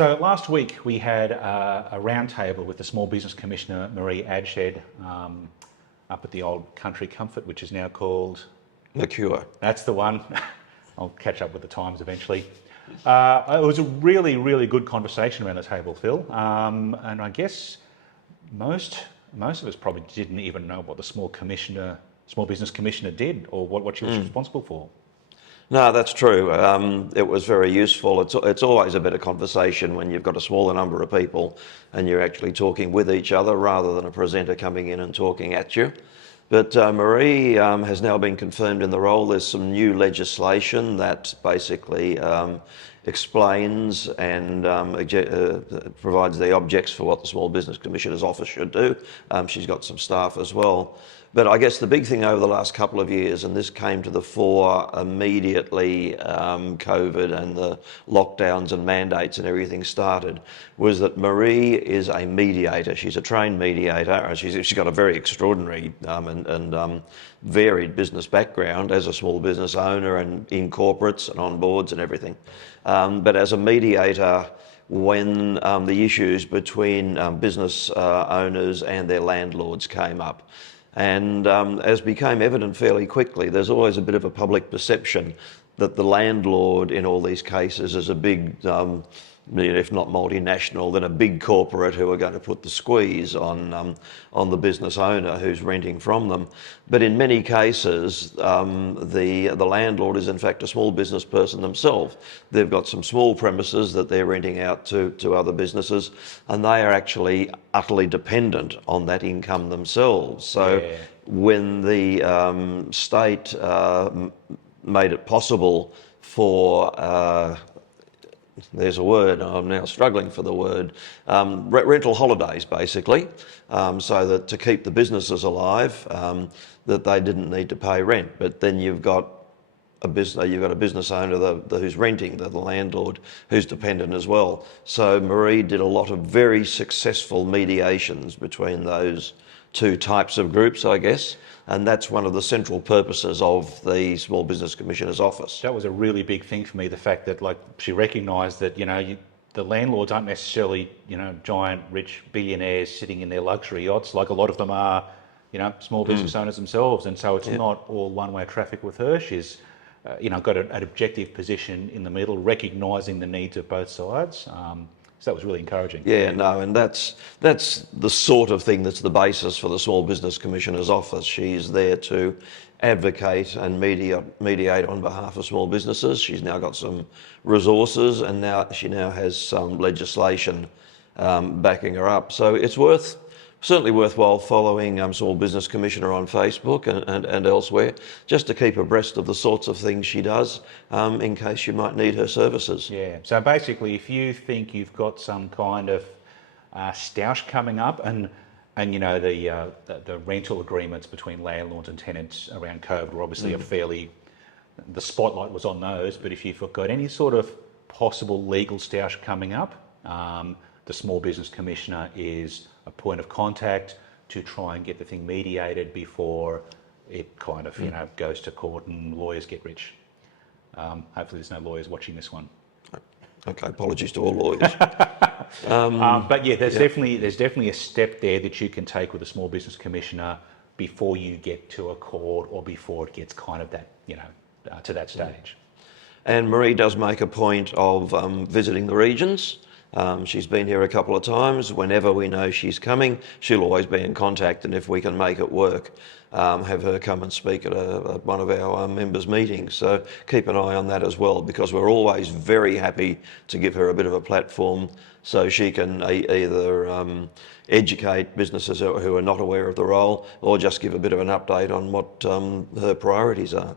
So last week we had a roundtable with the Small Business Commissioner, Maree Adshead, up at the old Country Comfort, which is now called... Mercure. That's the one. I'll catch up with the times eventually. It was a really, really good conversation around the table, Phil. And I guess most of us probably didn't even know what the Small Business Commissioner did or what she was responsible for. No, that's true. It was very useful. It's always a better conversation when you've got a smaller number of people and you're actually talking with each other rather than a presenter coming in and talking at you. But Maree has now been confirmed in the role. There's some new legislation that basically explains and provides the objects for what the Small Business Commissioner's Office should do. She's got some staff as well. But I guess the big thing over the last couple of years, and this came to the fore immediately COVID and the lockdowns and mandates and everything started, was that Maree is a mediator. She's a trained mediator, and she's got a very extraordinary and varied business background as a small business owner and in corporates and on boards and everything. But as a mediator, when the issues between business owners and their landlords came up, and as became evident fairly quickly, there's always a bit of a public perception that the landlord in all these cases is a big, if not multinational, then a big corporate who are going to put the squeeze on the business owner who's renting from them. But in many cases, the landlord is in fact a small business person themselves. They've got some small premises that they're renting out to other businesses, and they are actually utterly dependent on that income themselves. So when the state made it possible for there's a word, I'm now struggling for the word, rental holidays basically, so that to keep the businesses alive, that they didn't need to pay rent. But then you've got a business owner who's renting, the landlord who's dependent as well. So Maree did a lot of very successful mediations between those two types of groups, I guess. And that's one of the central purposes of the Small Business Commissioner's Office. That was a really big thing for me, the fact that she recognised that, the landlords aren't necessarily, giant, rich billionaires sitting in their luxury yachts. Like a lot of them are, small business owners themselves. And so it's not all one-way traffic with her. She's, got an objective position in the middle, recognising the needs of both sides. So that was really encouraging. Yeah, no, and that's the sort of thing that's the basis for the Small Business Commissioner's Office. She's there to advocate and mediate on behalf of small businesses. She's now got some resources, and she now has some legislation backing her up. So it's certainly worthwhile following Small Business Commissioner on Facebook and elsewhere, just to keep abreast of the sorts of things she does in case you might need her services. Yeah, so basically if you think you've got some kind of stoush coming up and the rental agreements between landlords and tenants around COVID were obviously the spotlight was on those, but if you've got any sort of possible legal stoush coming up, the Small Business Commissioner is a point of contact to try and get the thing mediated before it kind of, goes to court and lawyers get rich. Hopefully there's no lawyers watching this one. Okay, apologies to all lawyers. But yeah, there's definitely a step there that you can take with a Small Business Commissioner before you get to a court or before it gets kind of that, to that stage. And Maree does make a point of visiting the regions. She's been here a couple of times. Whenever we know she's coming, she'll always be in contact, and if we can make it work, have her come and speak at one of our members' meetings. So keep an eye on that as well, because we're always very happy to give her a bit of a platform so she can either educate businesses who are not aware of the role, or just give a bit of an update on what her priorities are.